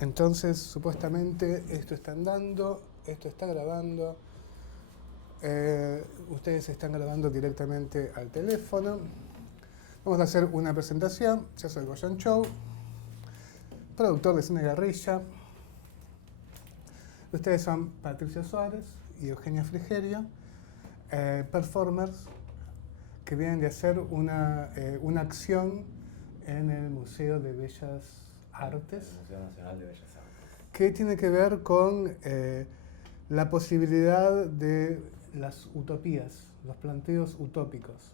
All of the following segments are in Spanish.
Entonces, supuestamente, esto está andando, esto está grabando. Ustedes están grabando directamente al teléfono. Vamos a hacer una presentación. Yo soy Goyan Chou, productor de Cine Guerrilla. Ustedes son Patricia Suárez y Eugenia Frigerio, performers que vienen de hacer una acción en el Museo de Bellas Artes. El Museo Nacional de Bellas Artes. Que tiene que ver con la posibilidad de las utopías, los planteos utópicos.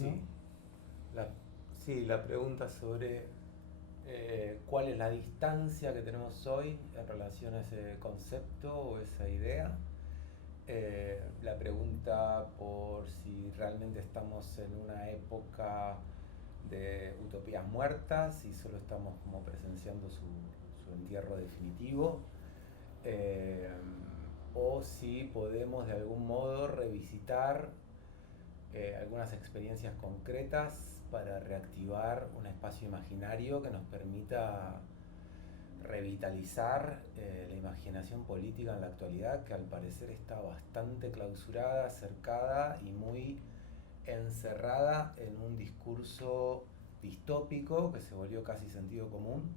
¿No? Sí, la pregunta sobre cuál es la distancia que tenemos hoy en relación a ese concepto o esa idea. La pregunta por si realmente estamos en una época de utopías muertas y solo estamos como presenciando su entierro definitivo, o si podemos de algún modo revisitar algunas experiencias concretas para reactivar un espacio imaginario que nos permita revitalizar la imaginación política en la actualidad, que al parecer está bastante clausurada, cercada y muy encerrada en un discurso distópico que se volvió casi sentido común,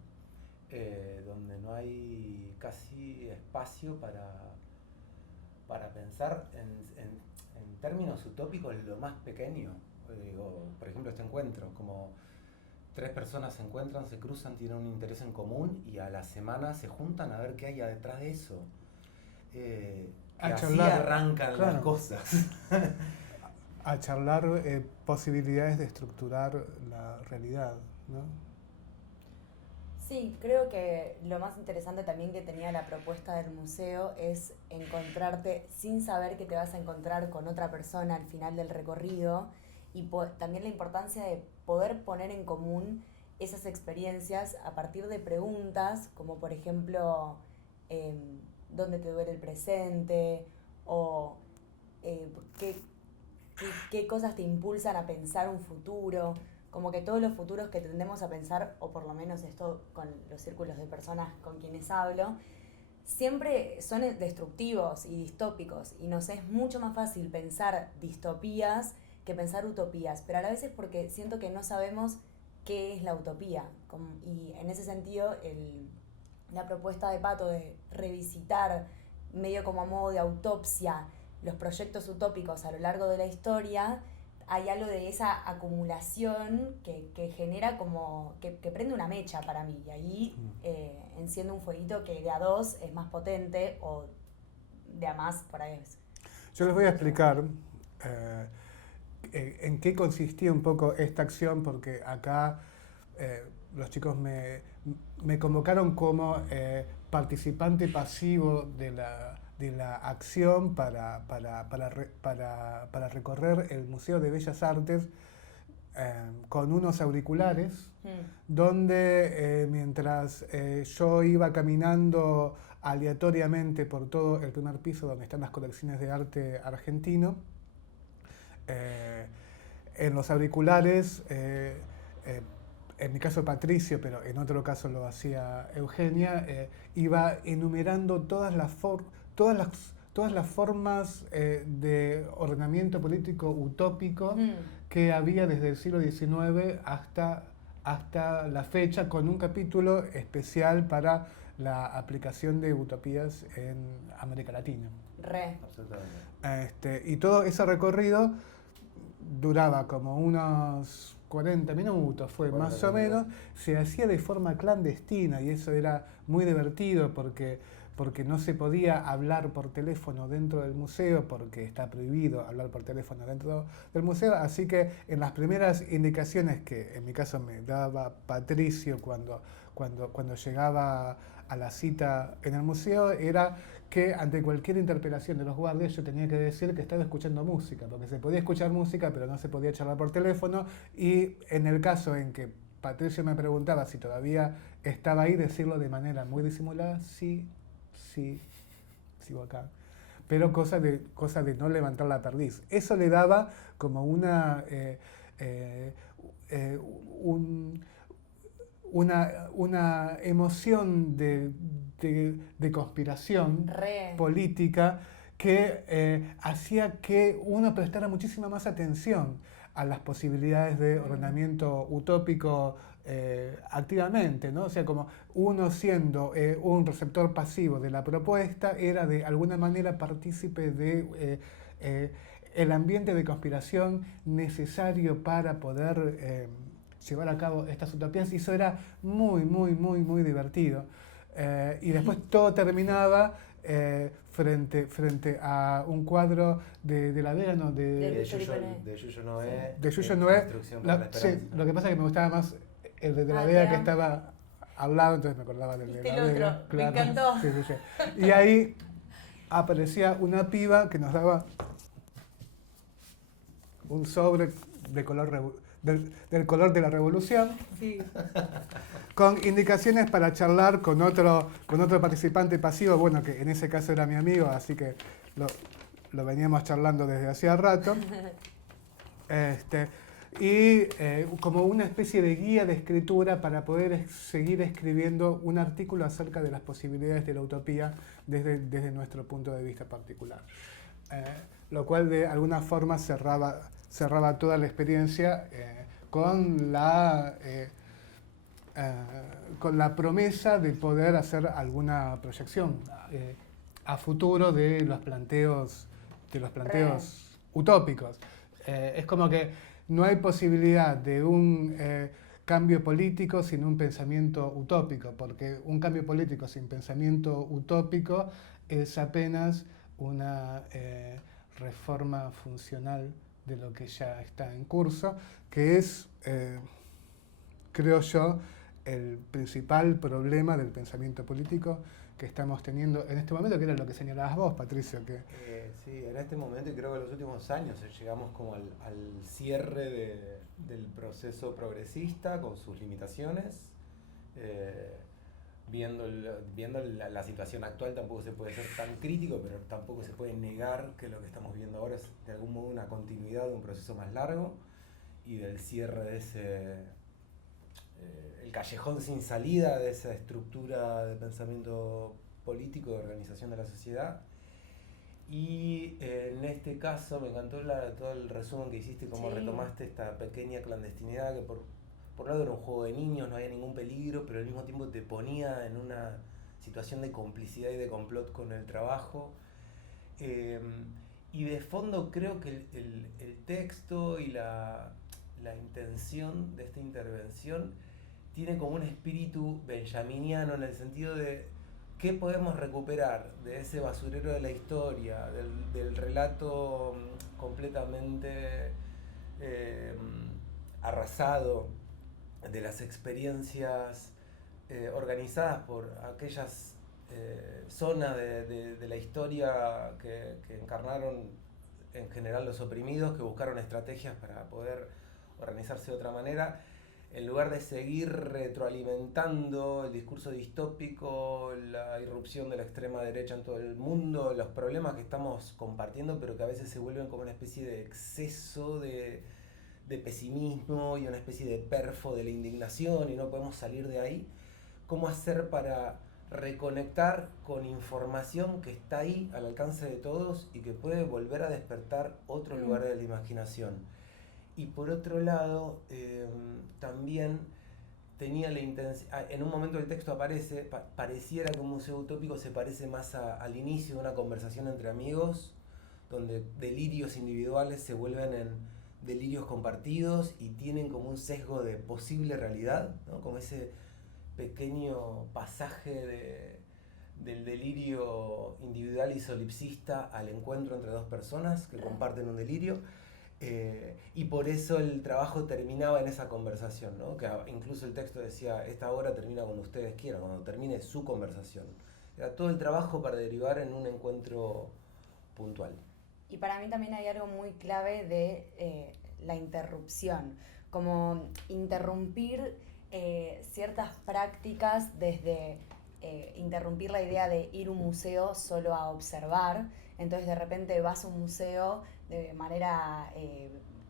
donde no hay casi espacio para pensar en términos utópicos lo más pequeño. Digo, por ejemplo, este encuentro, como tres personas se encuentran, se cruzan, tienen un interés en común y a la semana se juntan a ver qué hay detrás de eso. Que así arrancan claro, las cosas. A charlar posibilidades de estructurar la realidad, ¿no? Sí, creo que lo más interesante también que tenía la propuesta del museo es encontrarte sin saber que te vas a encontrar con otra persona al final del recorrido y también la importancia de poder poner en común esas experiencias a partir de preguntas como por ejemplo dónde te duele el presente o eh, qué, qué cosas te impulsan a pensar un futuro. Como que todos los futuros que tendemos a pensar, o por lo menos esto con los círculos de personas con quienes hablo, siempre son destructivos y distópicos. Y nos es mucho más fácil pensar distopías que pensar utopías. Pero a la vez es porque siento que no sabemos qué es la utopía. Y en ese sentido, la propuesta de Pato de revisitar, medio como a modo de autopsia, los proyectos utópicos a lo largo de la historia, hay algo de esa acumulación que genera como, que prende una mecha para mí, y ahí enciende un fueguito que de a dos es más potente, o de a más por ahí es. Yo les voy a explicar en qué consistía un poco esta acción, porque acá los chicos me convocaron como participante pasivo de la acción para recorrer el Museo de Bellas Artes con unos auriculares, donde mientras yo iba caminando aleatoriamente por todo el primer piso donde están las colecciones de arte argentino, en los auriculares, en mi caso Patricio, pero en otro caso lo hacía Eugenia, iba enumerando todas las formas de ordenamiento político utópico que había desde el siglo XIX hasta la fecha, con un capítulo especial para la aplicación de utopías en América Latina. Absolutamente. Y todo ese recorrido duraba como unos 40 minutos, fue más o menos, se hacía de forma clandestina y eso era muy divertido porque no se podía hablar por teléfono dentro del museo, porque está prohibido hablar por teléfono dentro del museo, así que en las primeras indicaciones que en mi caso me daba Patricio cuando llegaba a la cita en el museo era que ante cualquier interpelación de los guardias yo tenía que decir que estaba escuchando música, porque se podía escuchar música pero no se podía charlar por teléfono, y en el caso en que Patricio me preguntaba si todavía estaba ahí, decirlo de manera muy disimulada, sí, sigo acá. Pero cosa de no levantar la perdiz. Eso le daba como una una emoción de conspiración política que hacía que uno prestara muchísima más atención a las posibilidades de ordenamiento utópico activamente, ¿no? O sea, como uno siendo un receptor pasivo de la propuesta, era de alguna manera partícipe de el ambiente de conspiración necesario para poder llevar a cabo estas utopías, y eso era muy, muy, muy, muy divertido. Y después todo terminaba frente a un cuadro de la Vega, ¿no? De Yuyo Noé. De Yuyo Noé. Instrucción para la Sí, Esperanza. lo que pasa es que me gustaba más el de la Vega, que estaba al lado, entonces me acordaba del de la Vega. Me encantó. Sí, sí, sí. Y ahí aparecía una piba que nos daba un sobre de color del color de la revolución, Sí. con indicaciones para charlar con otro participante pasivo, bueno, que en ese caso era mi amigo, así que lo veníamos charlando desde hacía rato. Y como una especie de guía de escritura para poder seguir escribiendo un artículo acerca de las posibilidades de la utopía desde nuestro punto de vista particular. Lo cual de alguna forma cerraba toda la experiencia con la promesa de poder hacer alguna proyección a futuro de los planteos utópicos. Es como que no hay posibilidad de un cambio político sin un pensamiento utópico, porque un cambio político sin pensamiento utópico es apenas una reforma funcional de lo que ya está en curso, que es, creo yo, el principal problema del pensamiento político que estamos teniendo en este momento, que era lo que señalabas vos, Patricio. Sí, en este momento, y creo que en los últimos años llegamos como al cierre del proceso progresista con sus limitaciones. Viendo la situación actual, tampoco se puede ser tan crítico, pero tampoco se puede negar que lo que estamos viendo ahora es de algún modo una continuidad de un proceso más largo y del cierre de el callejón sin salida de esa estructura de pensamiento político, de organización de la sociedad. Y en este caso me encantó todo el resumen que hiciste, cómo retomaste esta pequeña clandestinidad que por un lado era un juego de niños, no había ningún peligro, pero al mismo tiempo te ponía en una situación de complicidad y de complot con el trabajo. Y de fondo creo que el texto y la intención de esta intervención tiene como un espíritu benjaminiano, en el sentido de qué podemos recuperar de ese basurero de la historia, del relato completamente arrasado, de las experiencias organizadas por aquellas zonas de la historia que encarnaron en general los oprimidos, que buscaron estrategias para poder organizarse de otra manera, en lugar de seguir retroalimentando el discurso distópico, la irrupción de la extrema derecha en todo el mundo, los problemas que estamos compartiendo, pero que a veces se vuelven como una especie de exceso de pesimismo y una especie de perfo de la indignación y no podemos salir de ahí. ¿Cómo hacer para reconectar con información que está ahí al alcance de todos y que puede volver a despertar otros lugares de la imaginación? Y por otro lado, también tenía la intención, en un momento del texto aparece, pareciera que un museo utópico se parece más al inicio de una conversación entre amigos, donde delirios individuales se vuelven en delirios compartidos y tienen como un sesgo de posible realidad, ¿no? Como ese pequeño pasaje del delirio individual y solipsista al encuentro entre dos personas que comparten un delirio. Y por eso el trabajo terminaba en esa conversación, ¿no? Que incluso el texto decía, esta obra termina cuando ustedes quieran, cuando termine su conversación. Era todo el trabajo para derivar en un encuentro puntual. Y para mí también hay algo muy clave de la interrupción, como interrumpir ciertas prácticas, desde interrumpir la idea de ir a un museo solo a observar. Entonces de repente vas a un museo de manera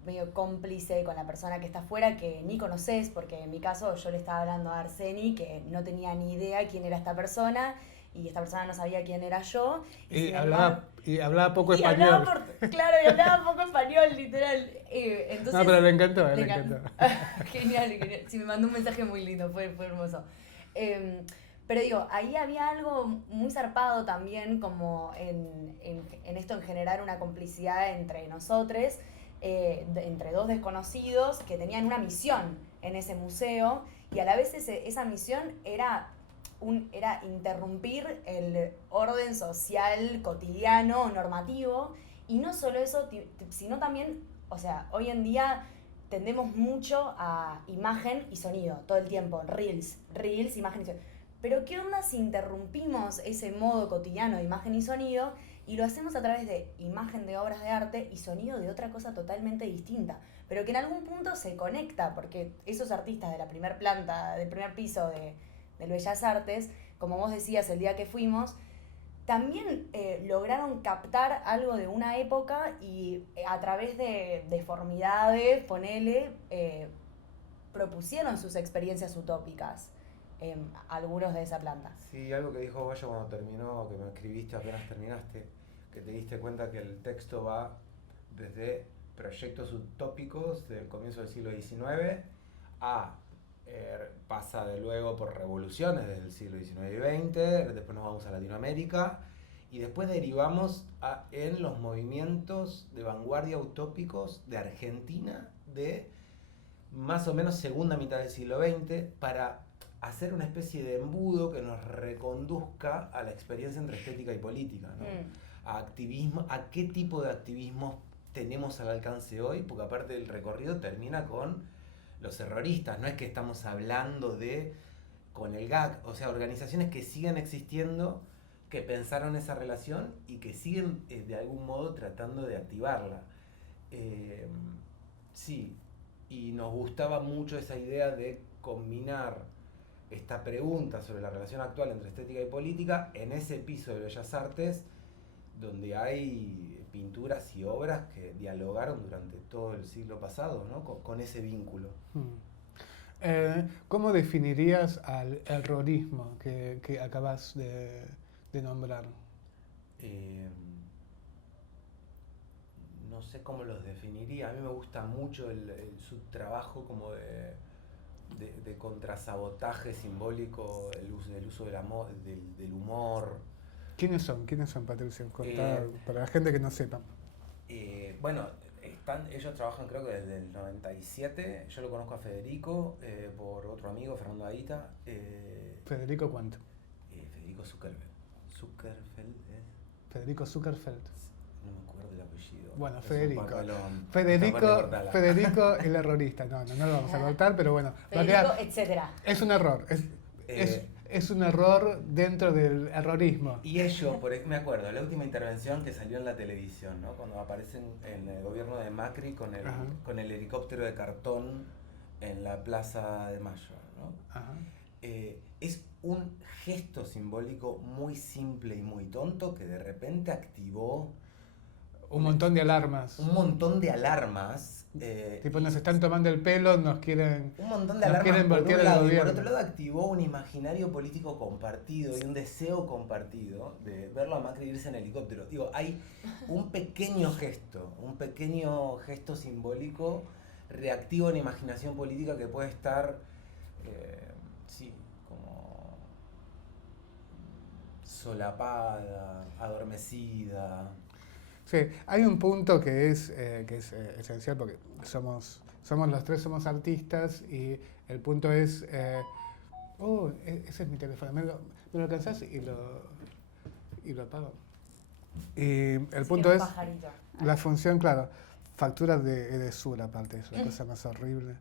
medio cómplice con la persona que está afuera que ni conoces, porque en mi caso yo le estaba hablando a Arseni, que no tenía ni idea quién era esta persona, y esta persona no sabía quién era yo. Y hablaba poco español. Y hablaba poco español, literal. Entonces, no, pero le encantó. Genial. Sí, me mandó un mensaje muy lindo, fue hermoso. Pero digo, ahí había algo muy zarpado también, como en esto, en generar una complicidad entre nosotros, entre dos desconocidos que tenían una misión en ese museo, y a la vez esa misión era interrumpir el orden social cotidiano, normativo, y no solo eso, sino también, o sea, hoy en día tendemos mucho a imagen y sonido, todo el tiempo, reels, imagen y sonido. Pero ¿qué onda si interrumpimos ese modo cotidiano de imagen y sonido y lo hacemos a través de imagen de obras de arte y sonido de otra cosa totalmente distinta? Pero que en algún punto se conecta, porque esos artistas de la primer planta, del primer piso del Bellas Artes, como vos decías el día que fuimos, también lograron captar algo de una época y a través de deformidades, propusieron sus experiencias utópicas. Algunos de esa planta. Sí, algo que dijo Goya cuando terminó, que me escribiste apenas terminaste, que te diste cuenta que el texto va desde proyectos utópicos del comienzo del siglo XIX a pasa de luego por revoluciones del siglo XIX y XX, después nos vamos a Latinoamérica y después derivamos en los movimientos de vanguardia utópicos de Argentina de más o menos segunda mitad del siglo XX para hacer una especie de embudo que nos reconduzca a la experiencia entre estética y política, ¿no? A activismo, a qué tipo de activismo tenemos al alcance hoy, porque aparte del recorrido termina con los terroristas, no es que estamos hablando con el GAC, o sea, organizaciones que siguen existiendo, que pensaron esa relación y que siguen de algún modo tratando de activarla. Sí, y nos gustaba mucho esa idea de combinar esta pregunta sobre la relación actual entre estética y política en ese piso de Bellas Artes donde hay pinturas y obras que dialogaron durante todo el siglo pasado, ¿no? con ese vínculo. ¿Cómo definirías al errorismo que acabas de nombrar? No sé cómo los definiría. A mí me gusta mucho su trabajo como de contrasabotaje simbólico, el uso del humor. ¿Quiénes son, Patricio? Para la gente que no sepa. Bueno, ellos trabajan creo que desde el 97. Yo lo conozco a Federico por otro amigo, Fernando Aita. ¿Federico cuánto? Federico Zuckerfeld. Federico Zuckerfeld. No me acuerdo del apellido. Bueno, Federico el errorista. No lo vamos a cortar, pero bueno. Federico, etcétera. Es un error. Es un error dentro del errorismo. Y ellos, me acuerdo, la última intervención que salió en la televisión, ¿no? Cuando aparecen en el gobierno de Macri con el helicóptero de cartón en la Plaza de Mayo, ¿no? Es un gesto simbólico muy simple y muy tonto que de repente activó un montón de alarmas. Un montón de alarmas. Tipo, nos están tomando el pelo, nos quieren. Un montón de alarmas por un lado, y por otro lado activó un imaginario político compartido y un deseo compartido de verlo a Macri irse en helicóptero. Digo, hay un pequeño gesto simbólico reactivo en imaginación política que puede estar, como solapada, adormecida. Sí, hay un punto que es esencial porque somos los tres, somos artistas y el punto es... ese es mi teléfono, me lo alcanzás y lo apago. Y el punto es la función, claro, facturas de Edesur aparte, es la cosa más horrible.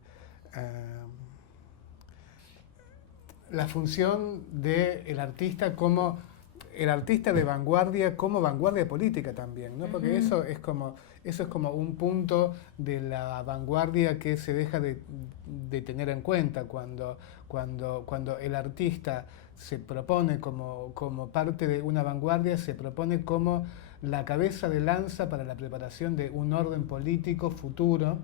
La función del artista como... El artista de vanguardia como vanguardia política también, ¿no? Porque eso es como un punto de la vanguardia que se deja de tener en cuenta cuando el artista se propone como parte de una vanguardia, se propone como la cabeza de lanza para la preparación de un orden político futuro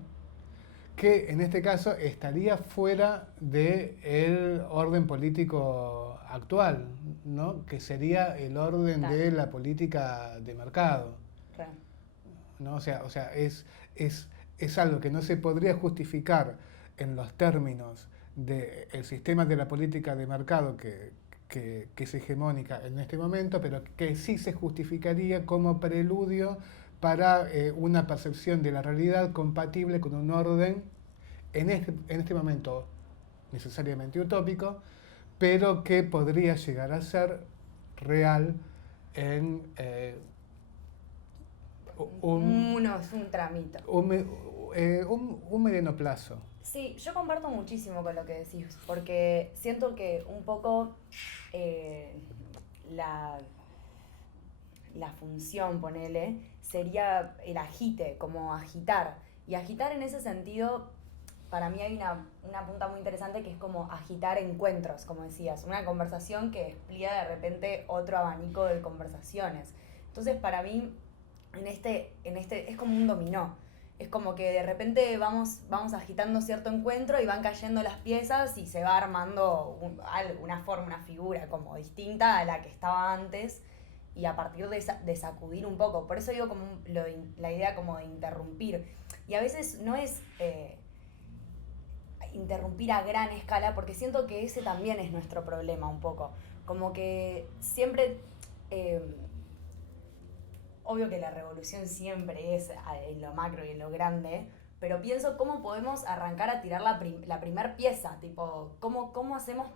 que en este caso estaría fuera del orden político actual, ¿no? Que sería el orden de la política de mercado. Claro. ¿No? O sea, es algo que no se podría justificar en los términos del sistema de la política de mercado que es hegemónica en este momento, pero que sí se justificaría como preludio para una percepción de la realidad compatible con un orden en este momento necesariamente utópico, pero que podría llegar a ser real en un tramito. Un mediano plazo. Sí, yo comparto muchísimo con lo que decís, porque siento que un poco la función, ponele, sería el agite, como agitar. Y agitar en ese sentido, para mí hay una punta muy interesante que es como agitar encuentros, como decías, una conversación que despliega de repente otro abanico de conversaciones. Entonces, para mí, en este es como un dominó. Es como que de repente vamos agitando cierto encuentro y van cayendo las piezas y se va armando una forma, una figura como distinta a la que estaba antes, y a partir de sacudir un poco. Por eso digo como la idea como de interrumpir. Y a veces no es interrumpir a gran escala, porque siento que ese también es nuestro problema un poco. Como que siempre... obvio que la revolución siempre es en lo macro y en lo grande, pero pienso cómo podemos arrancar a tirar la primer pieza, tipo, cómo hacemos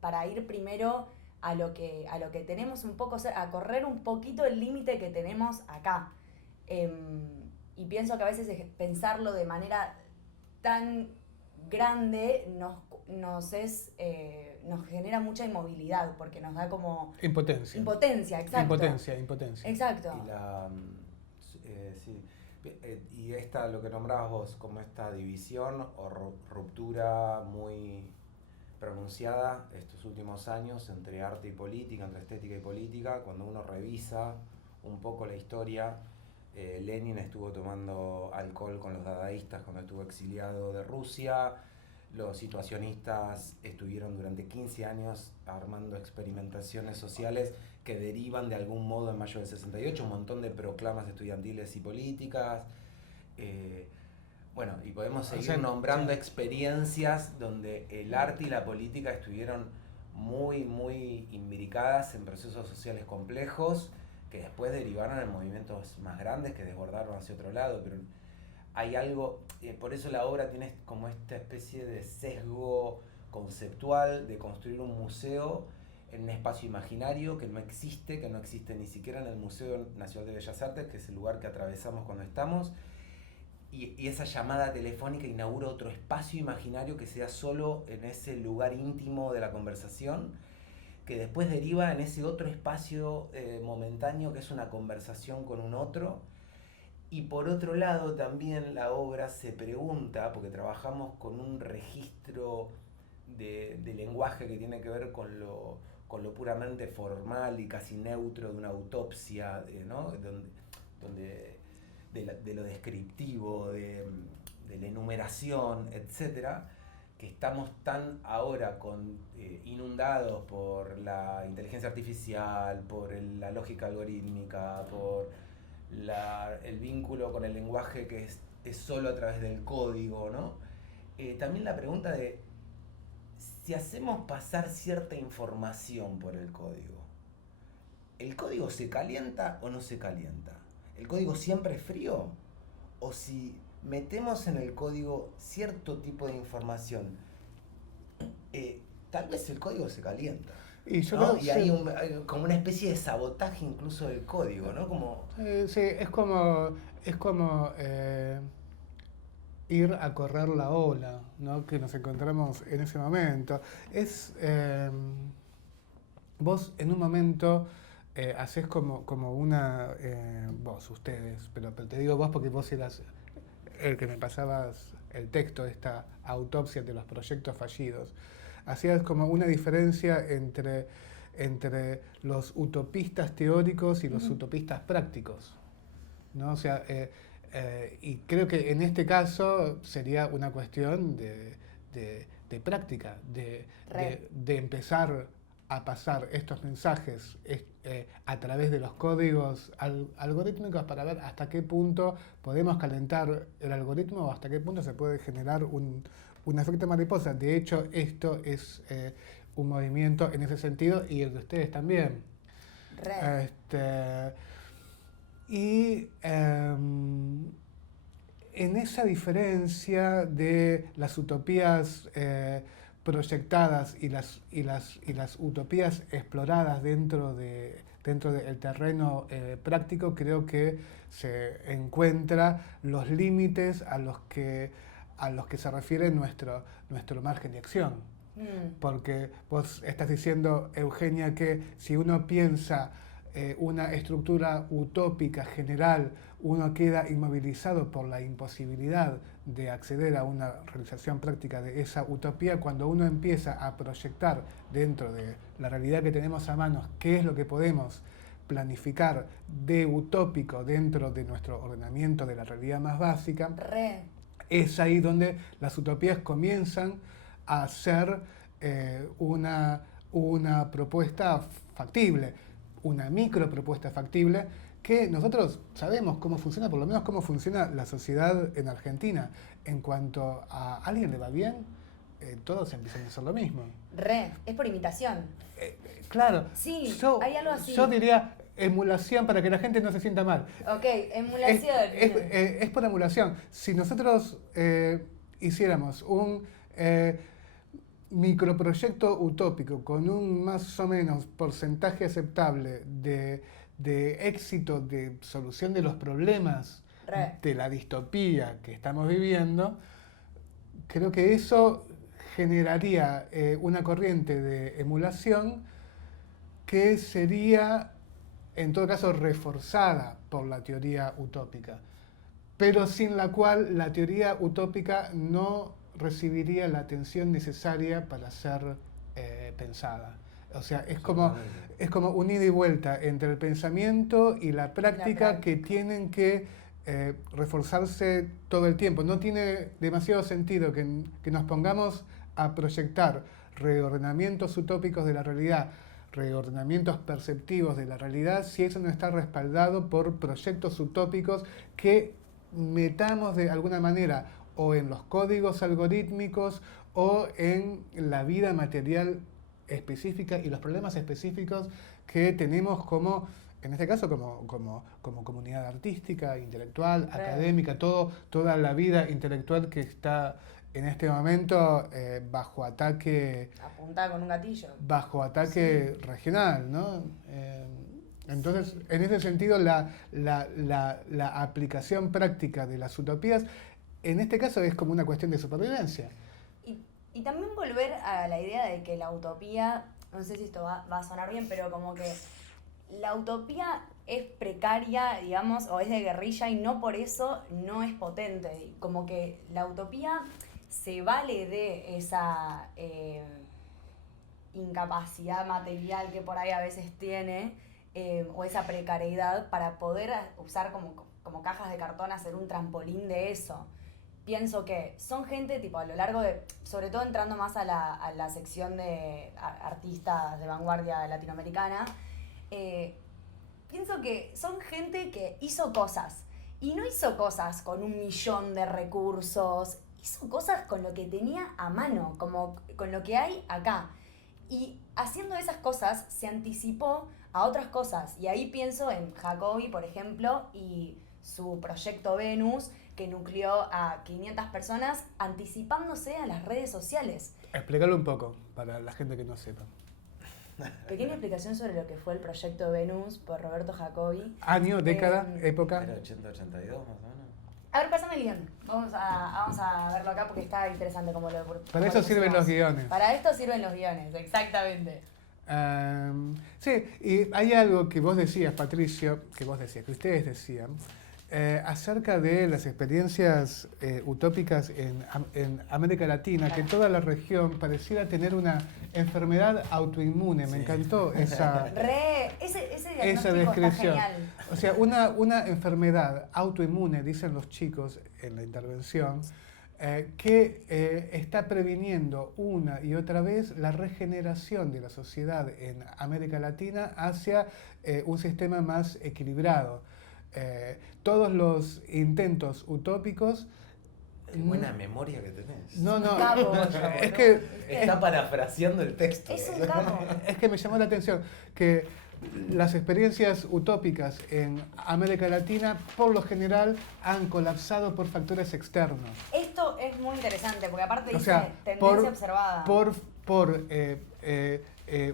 para ir primero a lo que tenemos un poco, a correr un poquito el límite que tenemos acá. Y pienso que a veces pensarlo de manera tan grande nos genera mucha inmovilidad, porque nos da como... Impotencia. Impotencia, exacto. Impotencia. Exacto. Y lo que nombrabas vos, como esta división o ruptura muy pronunciada estos últimos años entre arte y política, entre estética y política, cuando uno revisa un poco la historia, Lenin estuvo tomando alcohol con los dadaístas cuando estuvo exiliado de Rusia. Los situacionistas estuvieron durante 15 años armando experimentaciones sociales que derivan de algún modo en mayo del 68, un montón de proclamas estudiantiles y políticas. Bueno, y podemos seguir nombrando experiencias donde el arte y la política estuvieron muy, muy imbricadas en procesos sociales complejos que después derivaron en movimientos más grandes que desbordaron hacia otro lado, pero hay algo, por eso la obra tiene como esta especie de sesgo conceptual de construir un museo en un espacio imaginario que no existe ni siquiera en el Museo Nacional de Bellas Artes, que es el lugar que atravesamos cuando estamos, y esa llamada telefónica inaugura otro espacio imaginario que sea solo en ese lugar íntimo de la conversación, que después deriva en ese otro espacio momentáneo que es una conversación con un otro. Y por otro lado también la obra se pregunta, porque trabajamos con un registro de lenguaje que tiene que ver con lo puramente formal y casi neutro de una autopsia, ¿no? de lo descriptivo, de la enumeración, etcétera, que estamos tan ahora inundados por la inteligencia artificial, por la lógica algorítmica, por el vínculo con el lenguaje que es solo a través del código, ¿no? También la pregunta de si hacemos pasar cierta información por ¿el código se calienta o no se calienta? ¿El código siempre es frío? ¿O si metemos en el código cierto tipo de información, tal vez el código se calienta? ¿No? Y hay como una especie de sabotaje incluso del código, ¿no? Sí, es como ir a correr la ola, ¿no? Que nos encontramos en ese momento. Vos en un momento haces como una... ustedes, pero te digo vos porque vos eras el que me pasabas el texto de esta autopsia de los proyectos fallidos. Hacías como una diferencia entre entre los utopistas teóricos y los utopistas prácticos, ¿no? O sea, y creo que en este caso sería una cuestión de práctica, de empezar a pasar estos mensajes a través de los códigos algorítmicos para ver hasta qué punto podemos calentar el algoritmo o hasta qué punto se puede generar un efecto mariposa. De hecho, esto es un movimiento en ese sentido y el de ustedes también. Y en esa diferencia de las utopías proyectadas y las utopías exploradas dentro del terreno práctico, creo que se encuentra los límites a los que se refiere nuestro margen de acción. Porque vos estás diciendo, Eugenia, que si uno piensa una estructura utópica general, uno queda inmovilizado por la imposibilidad de acceder a una realización práctica de esa utopía. Cuando uno empieza a proyectar dentro de la realidad que tenemos a manos qué es lo que podemos planificar de utópico dentro de nuestro ordenamiento de la realidad más básica, es ahí donde las utopías comienzan a ser una propuesta factible, una micropropuesta factible, que nosotros sabemos cómo funciona, por lo menos cómo funciona la sociedad en Argentina. En cuanto a alguien le va bien, todos empiezan a hacer lo mismo. Es por imitación. Claro. Sí, hay algo así. Yo diría emulación para que la gente no se sienta mal. Ok, emulación. Es por emulación. Si nosotros hiciéramos un microproyecto utópico con un más o menos porcentaje aceptable de éxito de solución de los problemas de la distopía que estamos viviendo, creo que eso generaría una corriente de emulación que sería, en todo caso, reforzada por la teoría utópica, pero sin la cual la teoría utópica no recibiría la atención necesaria para ser pensada. O sea, es como un ida y vuelta entre el pensamiento y la práctica que tienen que reforzarse todo el tiempo. No tiene demasiado sentido que nos pongamos a proyectar reordenamientos utópicos de la realidad, reordenamientos perceptivos de la realidad, si eso no está respaldado por proyectos utópicos que metamos de alguna manera o en los códigos algorítmicos o en la vida material específica y los problemas específicos que tenemos como, en este caso, como comunidad artística, intelectual, académica, toda la vida intelectual que está en este momento bajo ataque... Apuntada con un gatillo. Bajo ataque regional, ¿no? Entonces, en ese sentido, la aplicación práctica de las utopías, en este caso, es como una cuestión de supervivencia. Y también volver a la idea de que la utopía, no sé si esto va a sonar bien, pero como que la utopía es precaria, digamos, o es de guerrilla y no por eso no es potente. Como que la utopía se vale de esa incapacidad material que por ahí a veces tiene, o esa precariedad para poder usar como cajas de cartón, hacer un trampolín de eso. Pienso que son gente, tipo, a lo largo de, sobre todo entrando más a la sección de artistas de vanguardia latinoamericana, pienso que son gente que hizo cosas, y no hizo cosas con 1 millón de recursos, hizo cosas con lo que tenía a mano, como con lo que hay acá. Y haciendo esas cosas se anticipó a otras cosas, y ahí pienso en Jacobi, por ejemplo, y su proyecto Venus, que nucleó a 500 personas anticipándose a las redes sociales. Explícalo un poco para la gente que no sepa. Pequeña explicación sobre lo que fue el proyecto Venus por Roberto Jacobi. Año, década, época. Era 80-82 más o menos. A ver, pásame el guión. Vamos a verlo acá porque está interesante como lo... Para eso sirven los guiones. Para esto sirven los guiones, exactamente. Sí, y hay algo que vos decías, Patricio, que ustedes decían, acerca de las experiencias utópicas en América Latina, que toda la región pareciera tener una enfermedad autoinmune. Me encantó esa, esa descripción. O sea, una enfermedad autoinmune, dicen los chicos en la intervención, que está previniendo una y otra vez la regeneración de la sociedad en América Latina hacia un sistema más equilibrado. Todos los intentos utópicos... Qué buena memoria que tenés. No, es ¿no? que... Está parafraseando el texto. Es un capo. Es que me llamó la atención que las experiencias utópicas en América Latina, por lo general, han colapsado por factores externos. Esto es muy interesante, porque aparte dice tendencia por, observada. Por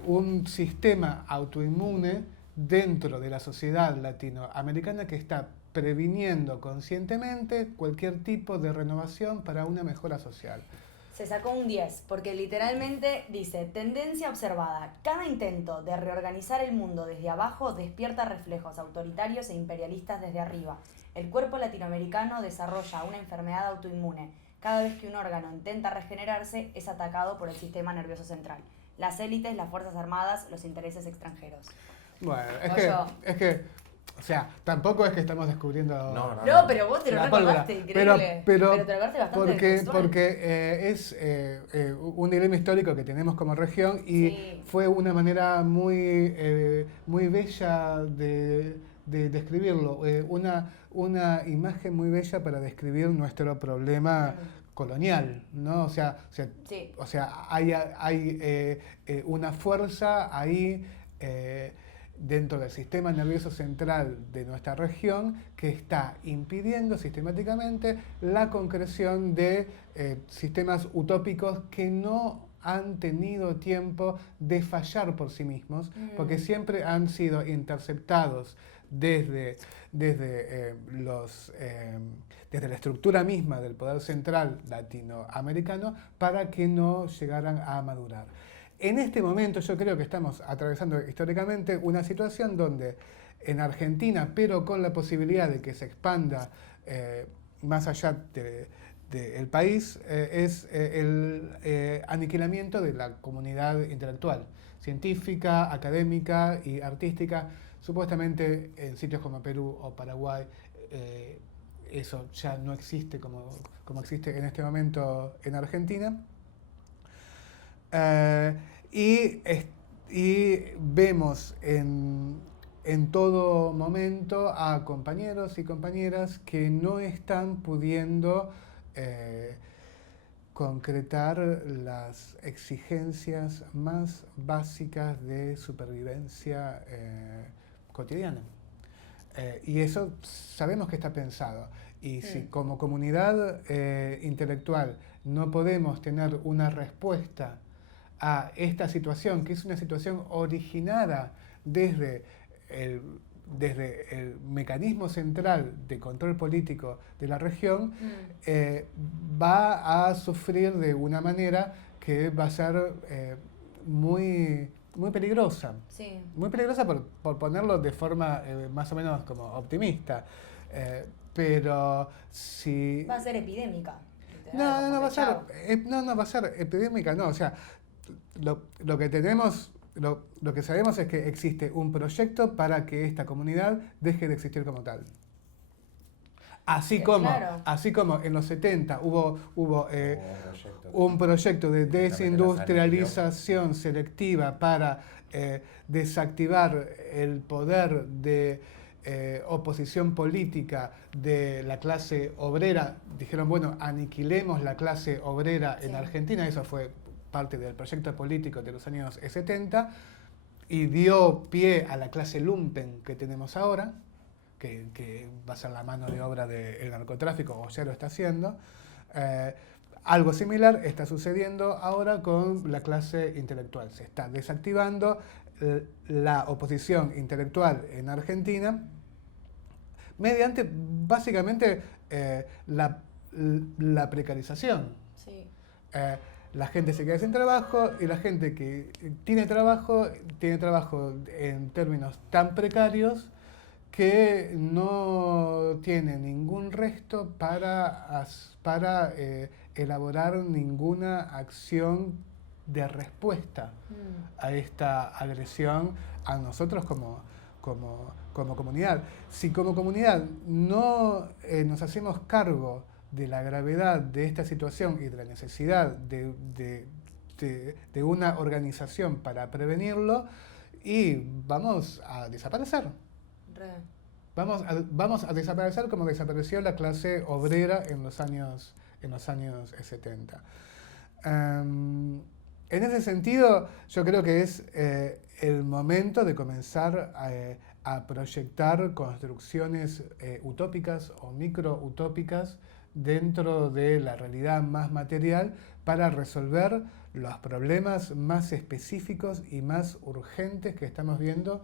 un sistema autoinmune dentro de la sociedad latinoamericana que está previniendo conscientemente cualquier tipo de renovación para una mejora social. Se sacó un 10, porque literalmente dice, tendencia observada. Cada intento de reorganizar el mundo desde abajo despierta reflejos autoritarios e imperialistas desde arriba. El cuerpo latinoamericano desarrolla una enfermedad autoinmune. Cada vez que un órgano intenta regenerarse, es atacado por el sistema nervioso central. Las élites, las fuerzas armadas, los intereses extranjeros. Bueno, es que, o sea, tampoco es que estamos descubriendo... No, pero vos te lo recordaste, increíble. Pero te lo recordaste bastante porque es un dilema histórico que tenemos como región y fue una manera muy bella de describirlo. Una imagen muy bella para describir nuestro problema colonial, ¿no? O sea, hay una fuerza ahí dentro del sistema nervioso central de nuestra región que está impidiendo sistemáticamente la concreción de sistemas utópicos que no han tenido tiempo de fallar por sí mismos, porque siempre han sido interceptados desde la estructura misma del poder central latinoamericano para que no llegaran a madurar. En este momento yo creo que estamos atravesando históricamente una situación donde en Argentina, pero con la posibilidad de que se expanda más allá del país, es el aniquilamiento de la comunidad intelectual, científica, académica y artística. Supuestamente en sitios como Perú o Paraguay eso ya no existe como existe en este momento en Argentina. Y vemos en todo momento a compañeros y compañeras que no están pudiendo concretar las exigencias más básicas de supervivencia cotidiana. Y eso sabemos que está pensado. Y si como comunidad intelectual no podemos tener una respuesta a esta situación, que es una situación originada desde el mecanismo central de control político de la región, va a sufrir de una manera que va a ser muy peligrosa. Sí. Muy peligrosa por ponerlo de forma más o menos como optimista. Pero si... Va a ser epidémica. No va a ser epidémica, no. O sea, lo que tenemos, lo que sabemos es que existe un proyecto para que esta comunidad deje de existir como tal. Así como en los 70 hubo un proyecto de desindustrialización selectiva para desactivar el poder de oposición política de la clase obrera. Dijeron, bueno, aniquilemos la clase obrera en Argentina. Eso fue parte del proyecto político de los años 70 y dio pie a la clase lumpen que tenemos ahora, que va a ser la mano de obra del narcotráfico, o ya lo está haciendo. Algo similar está sucediendo ahora con la clase intelectual. Se está desactivando la oposición intelectual en Argentina mediante básicamente la precarización. Sí. La gente se queda sin trabajo y la gente que tiene trabajo en términos tan precarios que no tiene ningún resto para elaborar ninguna acción de respuesta a esta agresión a nosotros como comunidad. Si como comunidad no nos hacemos cargo de la gravedad de esta situación y de la necesidad de una organización para prevenirlo, y vamos a desaparecer. Vamos a desaparecer como desapareció la clase obrera en los años 70. En ese sentido, yo creo que es el momento de comenzar a proyectar construcciones utópicas o microutópicas dentro de la realidad más material para resolver los problemas más específicos y más urgentes que estamos viendo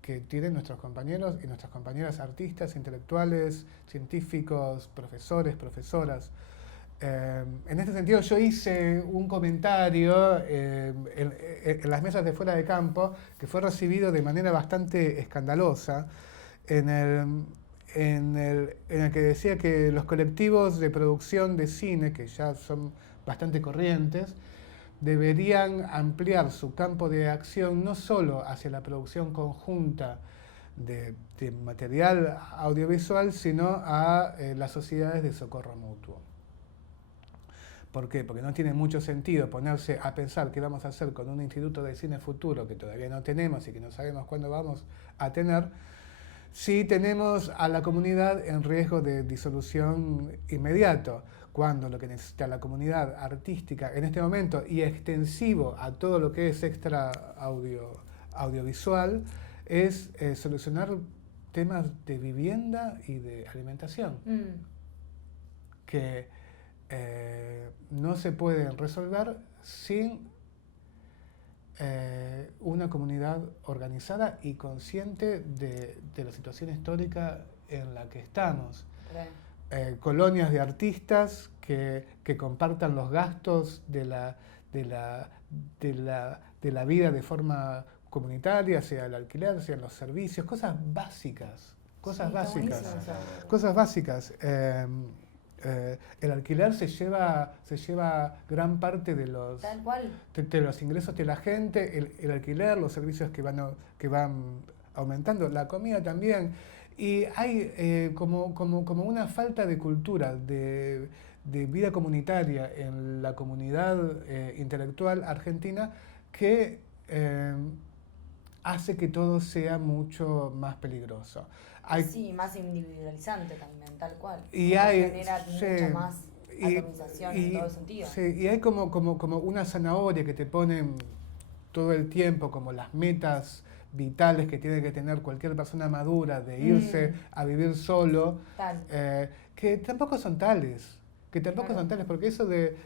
que tienen nuestros compañeros y nuestras compañeras artistas, intelectuales, científicos, profesores, profesoras. En este sentido, yo hice un comentario en las mesas de Fuera de Campo que fue recibido de manera bastante escandalosa, en el que decía que los colectivos de producción de cine, que ya son bastante corrientes, deberían ampliar su campo de acción no solo hacia la producción conjunta de material audiovisual, sino a las sociedades de socorro mutuo. ¿Por qué? Porque no tiene mucho sentido ponerse a pensar qué vamos a hacer con un instituto de cine futuro que todavía no tenemos y que no sabemos cuándo vamos a tener, si tenemos a la comunidad en riesgo de disolución inmediato, cuando lo que necesita la comunidad artística en este momento y extensivo a todo lo que es extra audiovisual es solucionar temas de vivienda y de alimentación que no se pueden resolver sin una comunidad organizada y consciente de la situación histórica en la que estamos. Colonias de artistas que compartan los gastos de la vida de forma comunitaria, sea el alquiler, sean los servicios, cosas básicas. El alquiler se lleva gran parte de los ingresos de la gente, el alquiler, los servicios que van aumentando, la comida también. Y hay como una falta de cultura, de vida comunitaria en la comunidad intelectual argentina que hace que todo sea mucho más peligroso. Sí, más individualizante también, tal cual. Y genera mucha más atomización en todo sentido. Sí, y hay como una zanahoria que te ponen todo el tiempo, como las metas vitales que tiene que tener cualquier persona madura de irse a vivir solo, que tampoco son tales. Porque eso de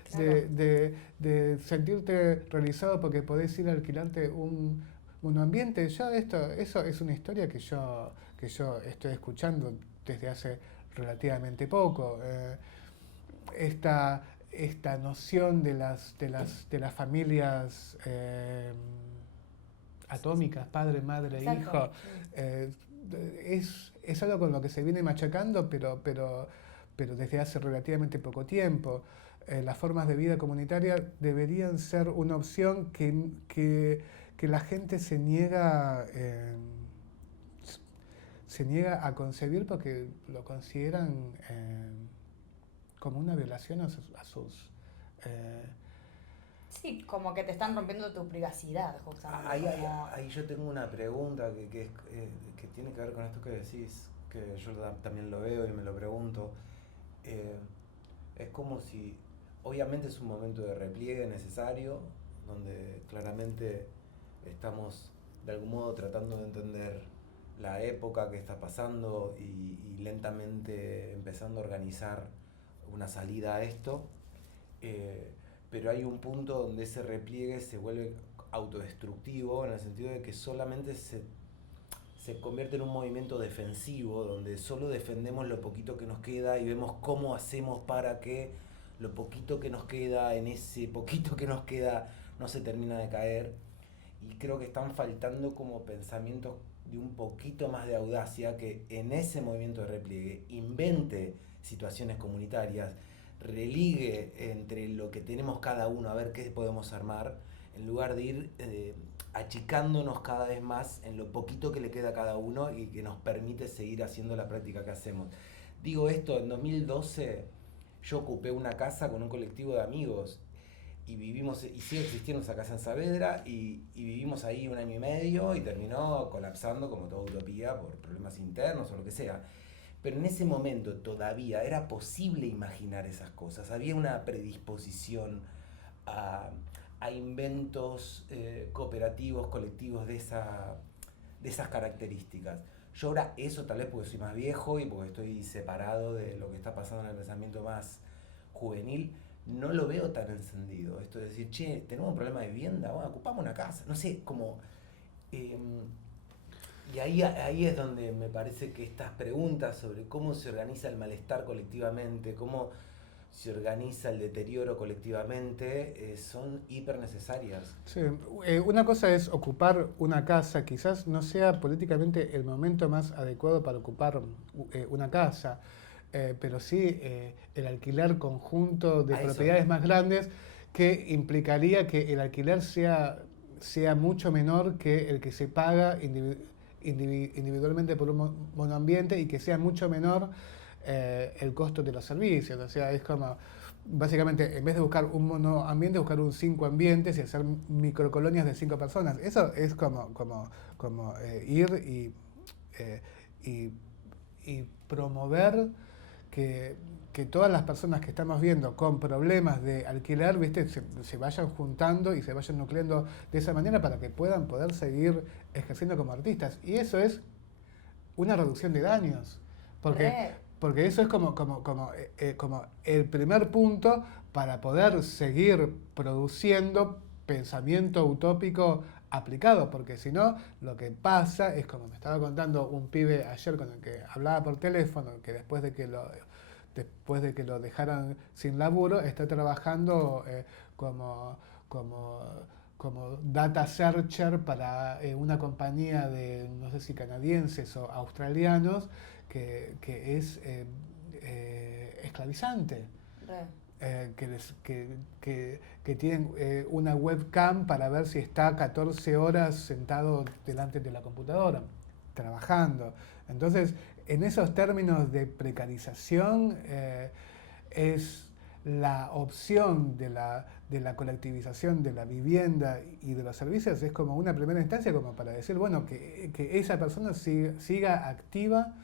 sentirte realizado porque podés ir a alquilarte un ambiente, eso es una historia que yo estoy escuchando desde hace relativamente poco. Esta noción de las familias atómicas, padre, madre, hijo, es algo con lo que se viene machacando, pero desde hace relativamente poco tiempo. Las formas de vida comunitaria deberían ser una opción que la gente se niega a concebir porque lo consideran como una violación a sus sí, como que te están rompiendo tu privacidad, justamente. Ahí yo tengo una pregunta que tiene que ver con esto que decís, que yo también lo veo y me lo pregunto. Es como si, obviamente es un momento de repliegue necesario, donde claramente estamos de algún modo tratando de entender la época que está pasando y lentamente empezando a organizar una salida a esto, pero hay un punto donde ese repliegue se vuelve autodestructivo en el sentido de que solamente se convierte en un movimiento defensivo donde solo defendemos lo poquito que nos queda y vemos cómo hacemos para que lo poquito que nos queda, en ese poquito que nos queda, no se termina de caer. y creo que están faltando como pensamientos de un poquito más de audacia que en ese movimiento de repliegue invente situaciones comunitarias, religue entre lo que tenemos cada uno a ver qué podemos armar, en lugar de ir achicándonos cada vez más en lo poquito que le queda a cada uno y que nos permite seguir haciendo la práctica que hacemos. Digo esto, en 2012 yo ocupé una casa con un colectivo de amigos y vivimos, y sigue existiendo esa casa en Saavedra, y vivimos ahí 1 año y medio y terminó colapsando como toda utopía por problemas internos o lo que sea. Pero en ese momento todavía era posible imaginar esas cosas, había una predisposición a inventos cooperativos, colectivos de esas características. Yo ahora eso, tal vez porque soy más viejo y porque estoy separado de lo que está pasando en el pensamiento más juvenil, no lo veo tan encendido. Esto de decir, che, tenemos un problema de vivienda, bueno, ocupamos una casa. No sé, como... y ahí es donde me parece que estas preguntas sobre cómo se organiza el malestar colectivamente, cómo se organiza el deterioro colectivamente, son hiper necesarias. Sí, una cosa es ocupar una casa, quizás no sea políticamente el momento más adecuado para ocupar una casa, pero sí el alquiler conjunto de propiedades más grandes, que implicaría que el alquiler sea mucho menor que el que se paga individualmente por un monoambiente, y que sea mucho menor el costo de los servicios. O sea, es como, básicamente, en vez de buscar un monoambiente, buscar un 5 ambientes y hacer microcolonias de 5 personas. Eso es como ir y promover que todas las personas que estamos viendo con problemas de alquiler, ¿viste? Se vayan juntando y se vayan nucleando de esa manera para que puedan poder seguir ejerciendo como artistas. Y eso es una reducción de daños. Porque eso es como el primer punto para poder seguir produciendo pensamiento utópico aplicado, porque si no, lo que pasa es, como me estaba contando un pibe ayer con el que hablaba por teléfono, que después de que lo dejaran sin laburo, está trabajando como data searcher para una compañía de, no sé si canadienses o australianos, que es esclavizante. Que tienen una webcam para ver si está 14 horas sentado delante de la computadora, trabajando. Entonces, en esos términos de precarización, es la opción de la colectivización de la vivienda y de los servicios, es como una primera instancia como para decir, bueno, que esa persona siga activa,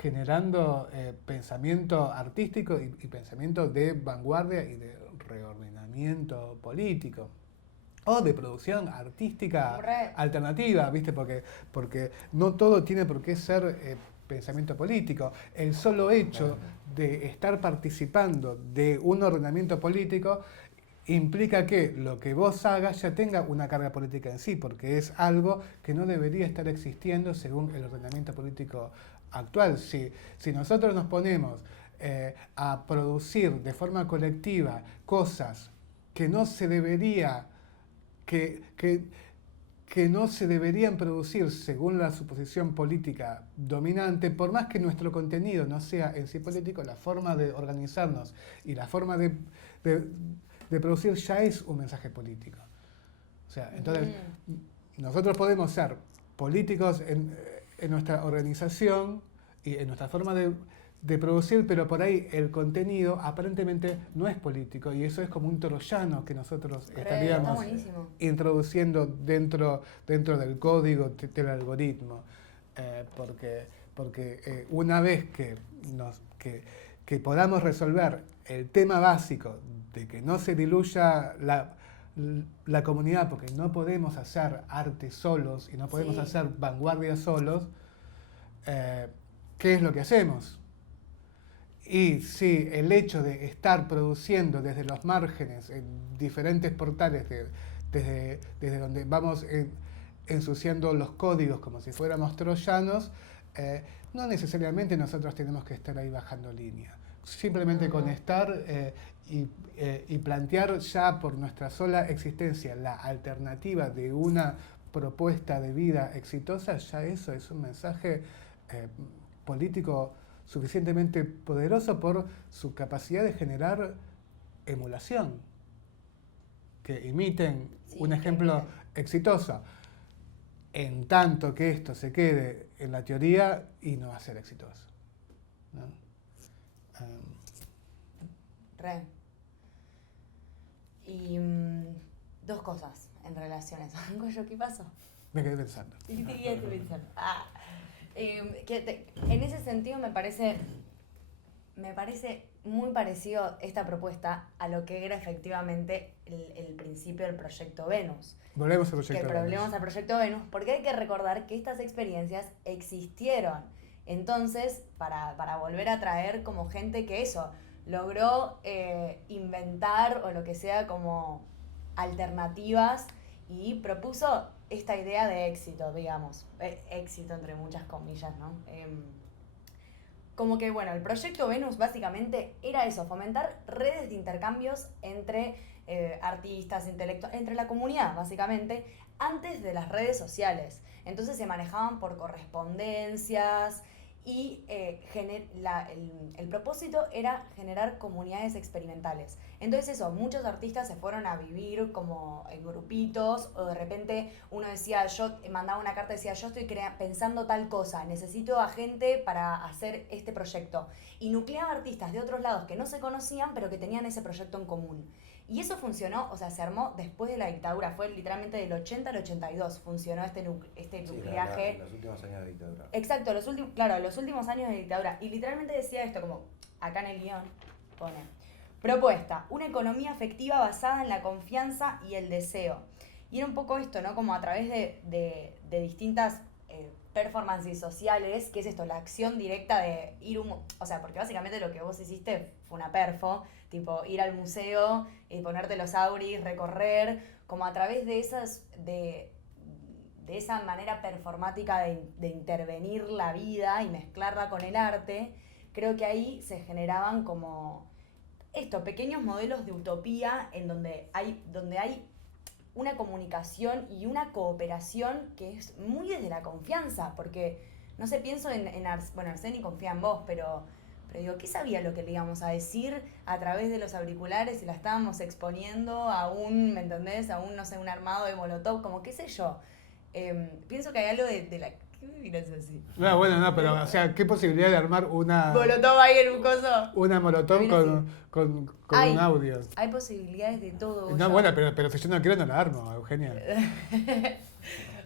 generando pensamiento artístico y pensamiento de vanguardia y de reordenamiento político. O de producción artística alternativa, ¿viste? Porque no todo tiene por qué ser pensamiento político. El solo hecho de estar participando de un ordenamiento político implica que lo que vos hagas ya tenga una carga política en sí, porque es algo que no debería estar existiendo según el ordenamiento político actual. Si nosotros nos ponemos a producir de forma colectiva cosas que no se debería, que no se deberían producir según la suposición política dominante, por más que nuestro contenido no sea en sí político, la forma de organizarnos y la forma de producir ya es un mensaje político. O sea, entonces, nosotros podemos ser políticos en nuestra organización y en nuestra forma de producir, pero por ahí el contenido aparentemente no es político, y eso es como un troyano que nosotros estaríamos introduciendo dentro del código del algoritmo, porque una vez que podamos resolver el tema básico de que no se diluya la comunidad, porque no podemos hacer arte solos y no podemos hacer vanguardia solos, ¿qué es lo que hacemos? Y sí, el hecho de estar produciendo desde los márgenes, en diferentes portales, desde donde vamos ensuciando los códigos como si fuéramos troyanos, no necesariamente nosotros tenemos que estar ahí bajando línea. simplemente con estar y plantear ya por nuestra sola existencia la alternativa de una propuesta de vida exitosa, ya eso es un mensaje político suficientemente poderoso por su capacidad de generar emulación, que imiten un ejemplo exitoso, en tanto que esto se quede en la teoría y no va a ser exitoso, ¿no? Re. Y dos cosas en relación a eso. ¿Qué pasó? Me quedé pensando. En ese sentido me parece muy parecido esta propuesta a lo que era efectivamente el principio del proyecto Venus. Volvemos al proyecto Venus. Volvemos al proyecto Venus, porque hay que recordar que estas experiencias existieron. Entonces, para volver a traer como gente que eso logró inventar o lo que sea como alternativas y propuso esta idea de éxito, digamos. Éxito entre muchas comillas, ¿no? Como que, bueno, el proyecto Venus básicamente era eso, fomentar redes de intercambios entre artistas, intelectuales, entre la comunidad, básicamente, antes de las redes sociales. Entonces se manejaban por correspondencias y el propósito era generar comunidades experimentales. Entonces eso, muchos artistas se fueron a vivir como en grupitos, o de repente uno decía, yo mandaba una carta y decía, yo estoy pensando tal cosa, necesito a gente para hacer este proyecto. Y nucleaba artistas de otros lados que no se conocían, pero que tenían ese proyecto en común. Y eso funcionó, o sea, se armó después de la dictadura, fue literalmente del 80 al 82, funcionó este nucleaje. En los últimos años de dictadura. Exacto, los últimos años de dictadura. Y literalmente decía esto, como acá en el guión pone: propuesta, una economía afectiva basada en la confianza y el deseo. Y era un poco esto, ¿no? Como a través de distintas performances sociales, que es esto, la acción directa de ir o sea, porque básicamente lo que vos hiciste fue una perfo, tipo ir al museo y ponerte los auris, recorrer, como a través de esa manera performática de intervenir la vida y mezclarla con el arte. Creo que ahí se generaban como pequeños modelos de utopía en donde hay una comunicación y una cooperación que es muy desde la confianza, porque, no sé, pienso bueno, Arseni confía en vos, pero digo, ¿qué sabía lo que le íbamos a decir a través de los auriculares y la estábamos exponiendo a ¿me entendés? A no sé, un armado de molotov, como qué sé yo. Pienso que hay algo de la... ¿Qué me miras así? No, bueno, no, pero, o sea, ¿qué posibilidad de armar una... Molotov ahí en un coso? Una molotov con un audio. Hay posibilidades de todo. No, bueno, pero si yo no quiero, no la armo, Eugenia.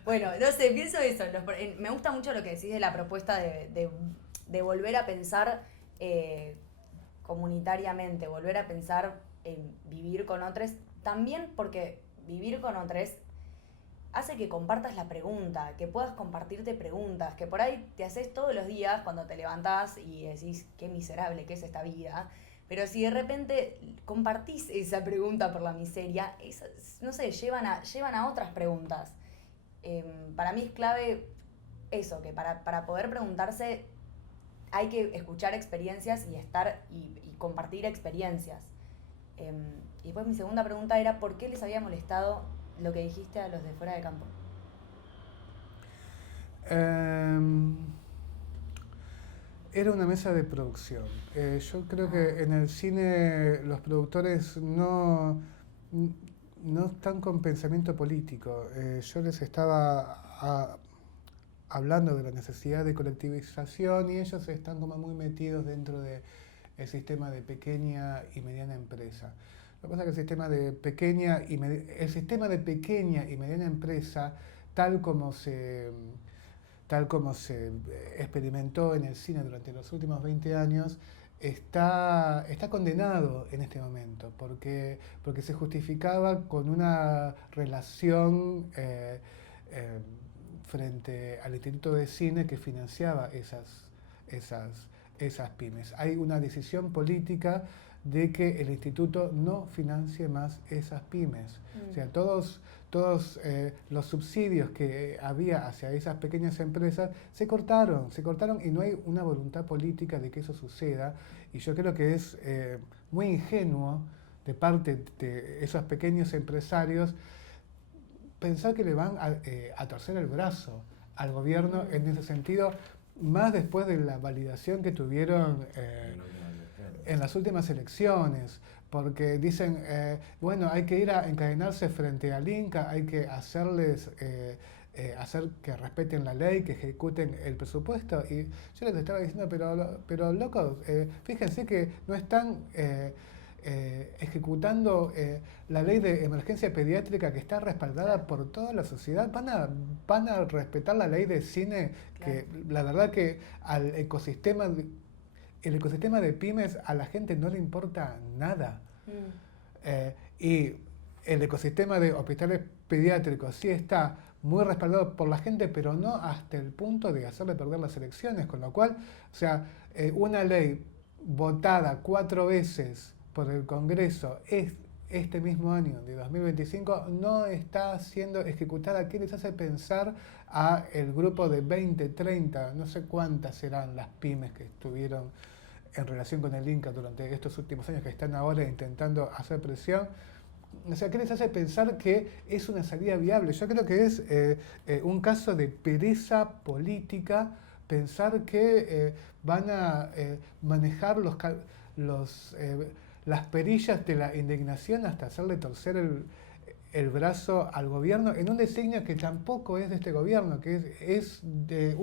Bueno, no sé, pienso eso. Me gusta mucho lo que decís de la propuesta de volver a pensar comunitariamente, volver a pensar en vivir con otros. También porque vivir con otros hace que compartas la pregunta, que puedas compartirte preguntas, que por ahí te haces todos los días cuando te levantás y decís, qué miserable que es esta vida. Pero si de repente compartís esa pregunta por la miseria, no sé, llevan a otras preguntas. Para mí es clave eso, que para poder preguntarse hay que escuchar experiencias y compartir experiencias. Y después mi segunda pregunta era, ¿por qué les había molestado lo que dijiste a los de fuera de campo? Era una mesa de producción. Yo creo que en el cine los productores no están con pensamiento político. Yo les estaba hablando de la necesidad de colectivización y ellos están como muy metidos dentro del sistema de pequeña y mediana empresa. Lo que pasa es que el sistema de pequeña y mediana empresa, tal como se experimentó en el cine durante los últimos 20 años, está condenado en este momento, porque se justificaba con una relación frente al Instituto de Cine que financiaba esas pymes. Hay una decisión política de que el instituto no financie más esas pymes. O sea, todos los subsidios que había hacia esas pequeñas empresas se cortaron y no hay una voluntad política de que eso suceda. Y yo creo que es muy ingenuo de parte de esos pequeños empresarios pensar que le van a torcer el brazo al gobierno en ese sentido, más después de la validación que tuvieron en las últimas elecciones, porque dicen, bueno, hay que ir a encadenarse frente al Inca, hay que hacerles, hacer que respeten la ley, que ejecuten el presupuesto. Y yo les estaba diciendo, pero locos, fíjense que no están ejecutando la ley de emergencia pediátrica que está respaldada por toda la sociedad. Van a respetar la ley de cine, que la verdad que al ecosistema, el ecosistema de pymes a la gente no le importa nada. Y el ecosistema de hospitales pediátricos sí está muy respaldado por la gente, pero no hasta el punto de hacerle perder las elecciones, con lo cual, o sea, una ley votada 4 veces por el Congreso este mismo año de 2025 no está siendo ejecutada. ¿Qué les hace pensar a el grupo de 20, 30, no sé cuántas serán las pymes que estuvieron en relación con el Inca durante estos últimos años, que están ahora intentando hacer presión? O sea, ¿qué les hace pensar que es una salida viable? Yo creo que es un caso de pereza política pensar que van a manejar las perillas de la indignación hasta hacerle torcer el brazo al gobierno en un designio que tampoco es de este gobierno, que es de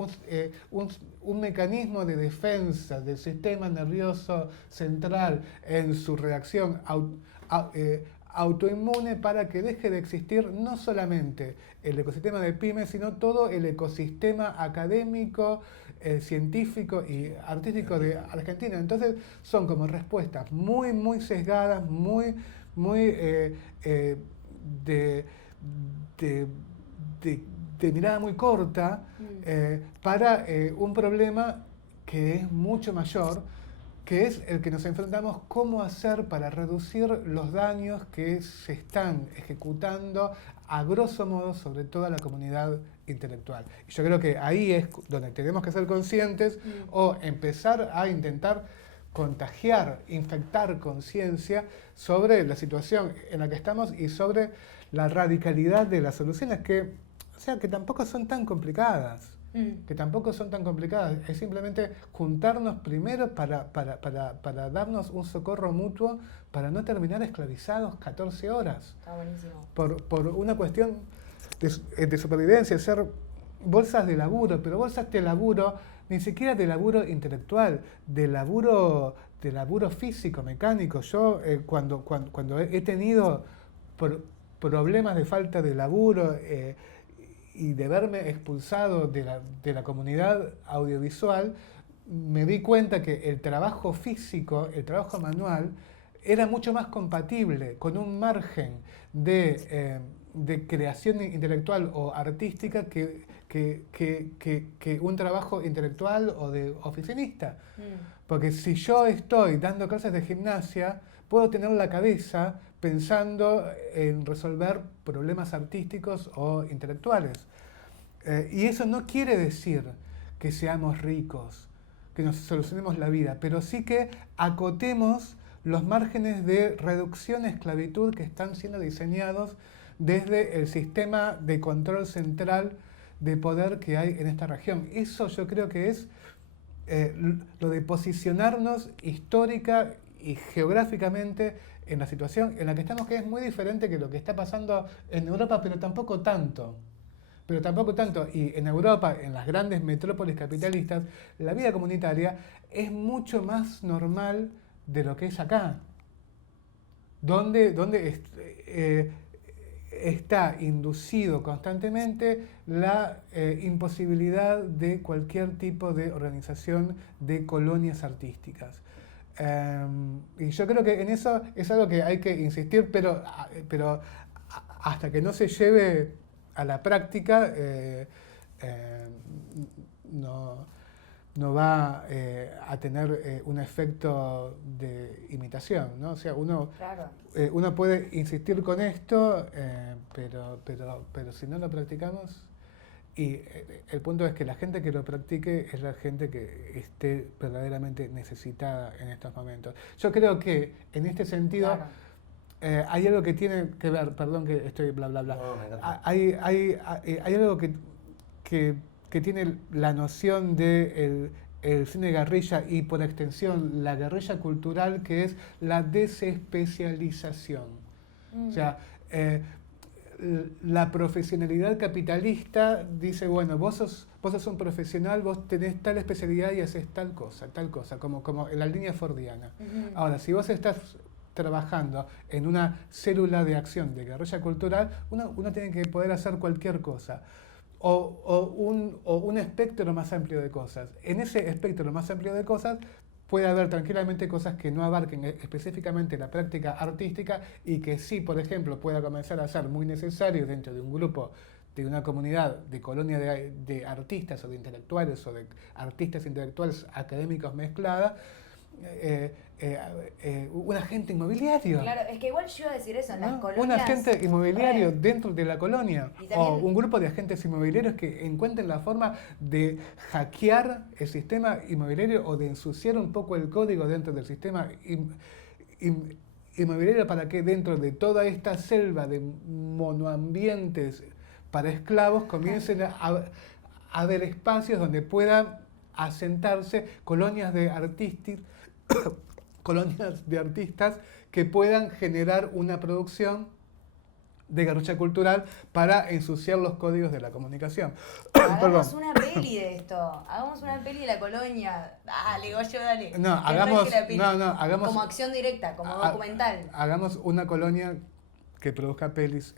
un mecanismo de defensa del sistema nervioso central en su reacción autoinmune para que deje de existir no solamente el ecosistema de pymes, sino todo el ecosistema académico, científico y artístico de Argentina. Entonces son como respuestas muy, muy sesgadas, muy de mirada muy corta para un problema que es mucho mayor, que es el que nos enfrentamos: cómo hacer para reducir los daños que se están ejecutando a grosso modo sobre toda la comunidad intelectual. Y yo creo que ahí es donde tenemos que ser conscientes o empezar a intentar contagiar, infectar conciencia sobre la situación en la que estamos y sobre la radicalidad de las soluciones que, o sea, que tampoco son tan complicadas. Que tampoco son tan complicadas, es simplemente juntarnos primero para darnos un socorro mutuo, para no terminar esclavizados 14 horas. Está buenísimo. Por una cuestión de supervivencia, ser bolsas de laburo, pero bolsas de laburo, ni siquiera de laburo intelectual, de laburo físico, mecánico. Yo cuando he tenido problemas de falta de laburo, y de verme expulsado de la comunidad audiovisual, me di cuenta que el trabajo físico, el trabajo manual, era mucho más compatible con un margen de creación intelectual o artística que un trabajo intelectual o de oficinista. Porque si yo estoy dando clases de gimnasia, puedo tener la cabeza pensando en resolver problemas artísticos o intelectuales. Y eso no quiere decir que seamos ricos, que nos solucionemos la vida, pero sí que acotemos los márgenes de reducción a esclavitud que están siendo diseñados desde el sistema de control central de poder que hay en esta región. Eso yo creo que es lo de posicionarnos histórica y geográficamente en la situación en la que estamos, que es muy diferente que lo que está pasando en Europa, pero tampoco tanto. Y en Europa, en las grandes metrópolis capitalistas, la vida comunitaria es mucho más normal de lo que es acá, donde está inducido constantemente la imposibilidad de cualquier tipo de organización de colonias artísticas. Y yo creo que en eso es algo que hay que insistir, pero hasta que no se lleve a la práctica, no va a tener un efecto de imitación, ¿no? O sea, Claro. uno puede insistir con esto, pero si no lo practicamos, y el punto es que la gente que lo practique es la gente que esté verdaderamente necesitada en estos momentos. Yo creo que en este sentido Claro. hay algo que tiene que ver, perdón que estoy bla bla bla, No, me encanta. hay algo que, que tiene la noción de el cine guerrilla y por extensión la guerrilla cultural, que es la desespecialización. O sea, la profesionalidad capitalista dice, bueno, vos sos un profesional, vos tenés tal especialidad y haces tal cosa, como en la línea fordiana. Ahora, si vos estás trabajando en una célula de acción de guerrilla cultural, uno tiene que poder hacer cualquier cosa. O un espectro más amplio de cosas. En ese espectro más amplio de cosas puede haber tranquilamente cosas que no abarquen específicamente la práctica artística y que sí, por ejemplo, pueda comenzar a ser muy necesario dentro de un grupo, de una comunidad, de colonia de artistas o de intelectuales o de artistas intelectuales académicos mezclada, un agente inmobiliario. Claro, es que igual yo iba a decir eso, en las ¿No? colonias... Un agente inmobiliario re, dentro de la colonia y también, o un grupo de agentes inmobiliarios que encuentren la forma de hackear el sistema inmobiliario o de ensuciar un poco el código dentro del sistema inmobiliario para que dentro de toda esta selva de monoambientes para esclavos comiencen a haber espacios donde puedan asentarse colonias de colonias de artistas que puedan generar una producción de guerrilla cultural para ensuciar los códigos de la comunicación. hagamos una peli de esto, hagamos una peli de la colonia. Dale, Goyo, dale. No, Te traje la peli. hagamos como acción directa, como documental. Hagamos una colonia que produzca pelis.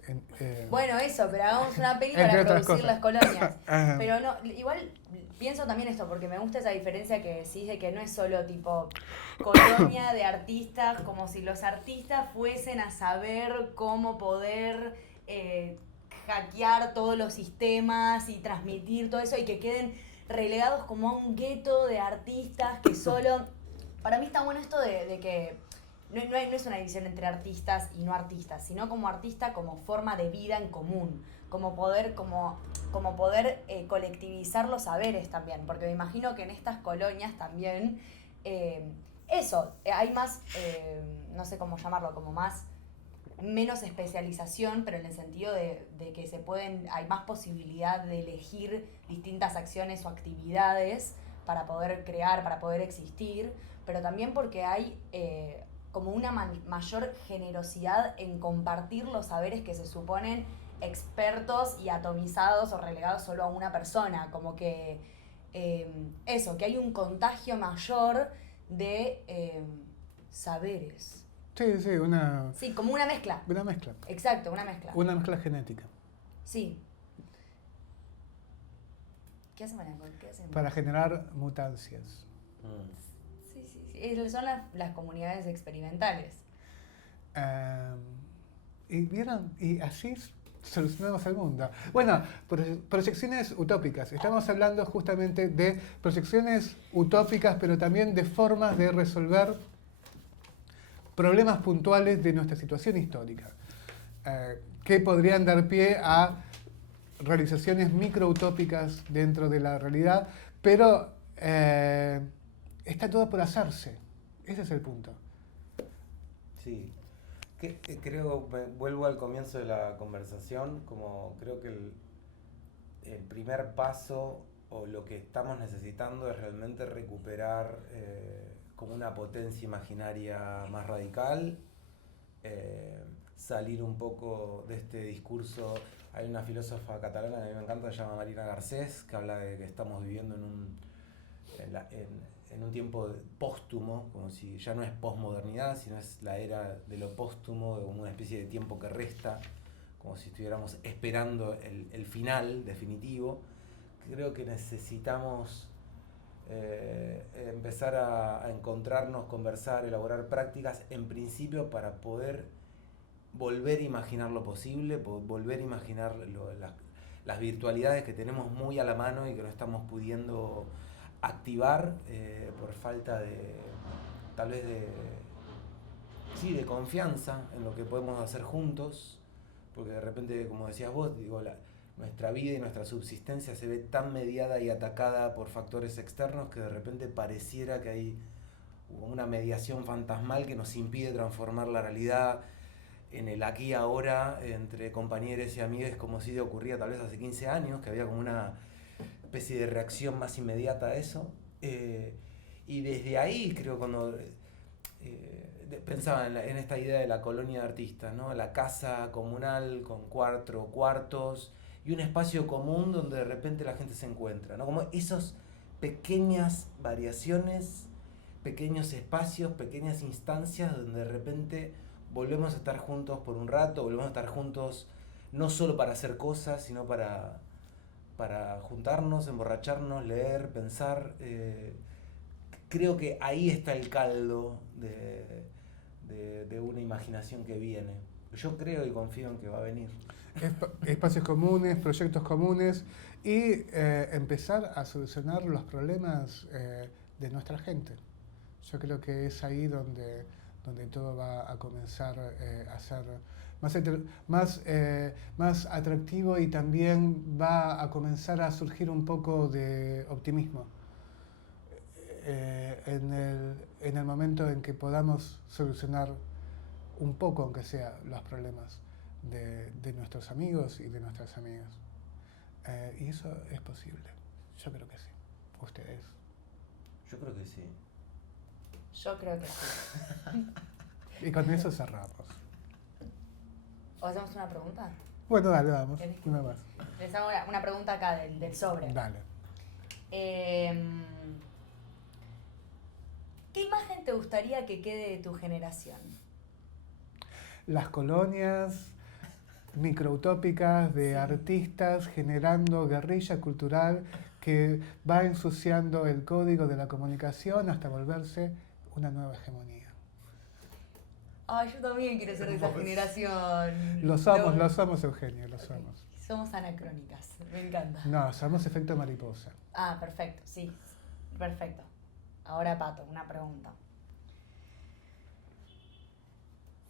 Bueno, eso, pero hagamos una peli Entre para otras producir cosas. las colonias. Ajá. Pero no, igual pienso también esto, porque me gusta esa diferencia que decís de que no es solo tipo colonia de artistas, como si los artistas fuesen a saber cómo poder hackear todos los sistemas y transmitir todo eso y que queden relegados como a un gueto de artistas que solo... Para mí está bueno esto de que no es una división entre artistas y no artistas, sino como artista como forma de vida en común, como poder colectivizar los saberes también, porque me imagino que en estas colonias también hay más, no sé cómo llamarlo, como menos especialización, pero en el sentido de que hay más posibilidad de elegir distintas acciones o actividades para poder crear, para poder existir, pero también porque hay como una mayor generosidad en compartir los saberes que se suponen expertos y atomizados o relegados solo a una persona, como que que hay un contagio mayor de saberes. Sí, Sí, como una mezcla. una mezcla. Exacto, una mezcla. Una mezcla genética. Sí. ¿Qué hacemos, Nicole? ¿Qué hacemos? Para generar mutancias. Sí. Son las comunidades experimentales. Y vieron, y así solucionamos el mundo. Bueno, proyecciones utópicas. Estamos hablando justamente de proyecciones utópicas, pero también de formas de resolver problemas puntuales de nuestra situación histórica, que podrían dar pie a realizaciones microutópicas dentro de la realidad, pero está todo por hacerse. Ese es el punto. Sí. Creo, vuelvo al comienzo de la conversación, como creo que el primer paso o lo que estamos necesitando es realmente recuperar como una potencia imaginaria más radical, salir un poco de este discurso. Hay una filósofa catalana que a mí me encanta, se llama Marina Garcés, que habla de que estamos viviendo en un tiempo póstumo, como si ya no es posmodernidad, sino es la era de lo póstumo, como una especie de tiempo que resta, como si estuviéramos esperando el final definitivo. Creo que necesitamos empezar a encontrarnos, conversar, elaborar prácticas, en principio para poder volver a imaginar lo posible, volver a imaginar las virtualidades que tenemos muy a la mano y que no estamos pudiendo activar por falta de, tal vez de confianza en lo que podemos hacer juntos, porque de repente, como decías vos, digo, nuestra vida y nuestra subsistencia se ve tan mediada y atacada por factores externos que de repente pareciera que hay una mediación fantasmal que nos impide transformar la realidad en el aquí y ahora entre compañeros y amigos, como si ocurría tal vez hace 15 años, que había como una especie de reacción más inmediata a eso. Y desde ahí creo cuando pensaba en esta idea de la colonia de artistas, ¿no? La casa comunal con 4 cuartos y un espacio común donde de repente la gente se encuentra, ¿no? Como esas pequeñas variaciones, pequeños espacios, pequeñas instancias donde de repente volvemos a estar juntos por un rato, volvemos a estar juntos no solo para hacer cosas, sino para juntarnos, emborracharnos, leer, pensar. Creo que ahí está el caldo de una imaginación que viene. Yo creo y confío en que va a venir. Espacios comunes, proyectos comunes y empezar a solucionar los problemas de nuestra gente. Yo creo que es ahí donde todo va a comenzar a ser más atractivo y también va a comenzar a surgir un poco de optimismo. En el momento en que podamos solucionar un poco, aunque sea, los problemas de nuestros amigos y de nuestras amigas. Y eso es posible. Yo creo que sí. ¿Ustedes? Yo creo que sí. Yo creo que sí. Y con eso cerramos. ¿O hacemos una pregunta? Bueno, dale, vamos. Una más. Les hago una pregunta acá del sobre. Dale. ¿Qué imagen te gustaría que quede de tu generación? Las colonias microutópicas de artistas generando guerrilla cultural que va ensuciando el código de la comunicación hasta volverse una nueva hegemonía. Ay, yo también quiero ser de esa generación. Lo somos, Eugenia, lo somos. Somos anacrónicas, me encanta. No, somos efecto mariposa. Ah, perfecto, sí, perfecto. Ahora, Pato, una pregunta.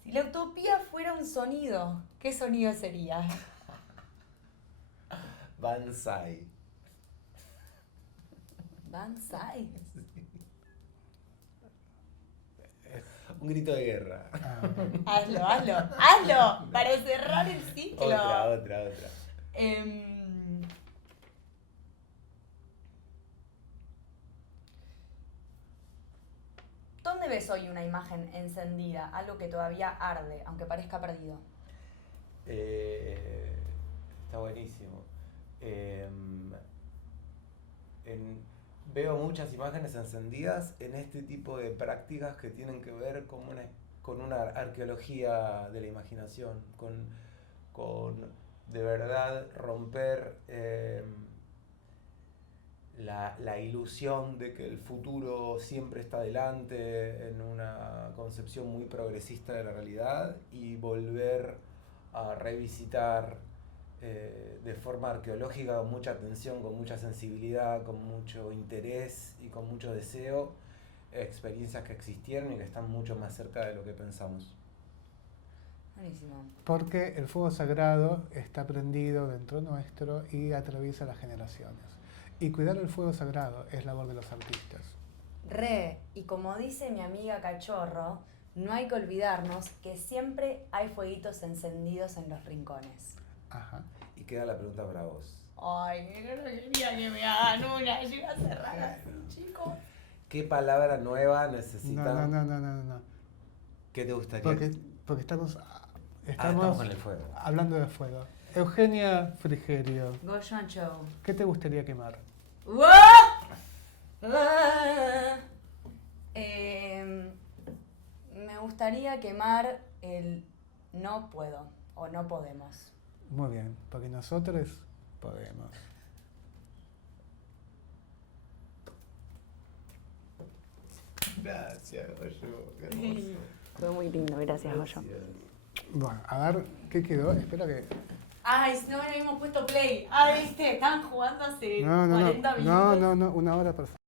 Si la utopía fuera un sonido, ¿qué sonido sería? Banzai. ¿Banzai? Un grito de guerra. Hazlo, para cerrar el ciclo. Otra. ¿Dónde ves hoy una imagen encendida? Algo que todavía arde, aunque parezca perdido. Está buenísimo. Veo muchas imágenes encendidas en este tipo de prácticas que tienen que ver con una arqueología de la imaginación, con de verdad romper la ilusión de que el futuro siempre está delante en una concepción muy progresista de la realidad y volver a revisitar de forma arqueológica, con mucha atención, con mucha sensibilidad, con mucho interés y con mucho deseo, experiencias que existieron y que están mucho más cerca de lo que pensamos. Buenísimo. Porque el fuego sagrado está prendido dentro nuestro y atraviesa las generaciones. Y cuidar el fuego sagrado es labor de los artistas. Y como dice mi amiga Cachorro, no hay que olvidarnos que siempre hay fueguitos encendidos en los rincones. Ajá. Y queda la pregunta para vos. Ay, yo no quería que me hagan una, yo iba a cerrar así, chicos. ¿Qué palabra nueva necesitan? No. ¿Qué te gustaría? Porque estamos con el fuego. Hablando de fuego. Eugenia Frigerio, Goyan Show. ¿qué te gustaría quemar? Me gustaría quemar el no puedo o no podemos. Muy bien, porque nosotros podemos. Gracias, Goyo. Qué hermoso. Fue muy lindo, gracias, Goyo. Bueno, a ver, ¿qué quedó? Espera que... Ay, si no habíamos puesto play. Ah, viste, estaban jugando hace 40 minutos. No, una hora perfecta.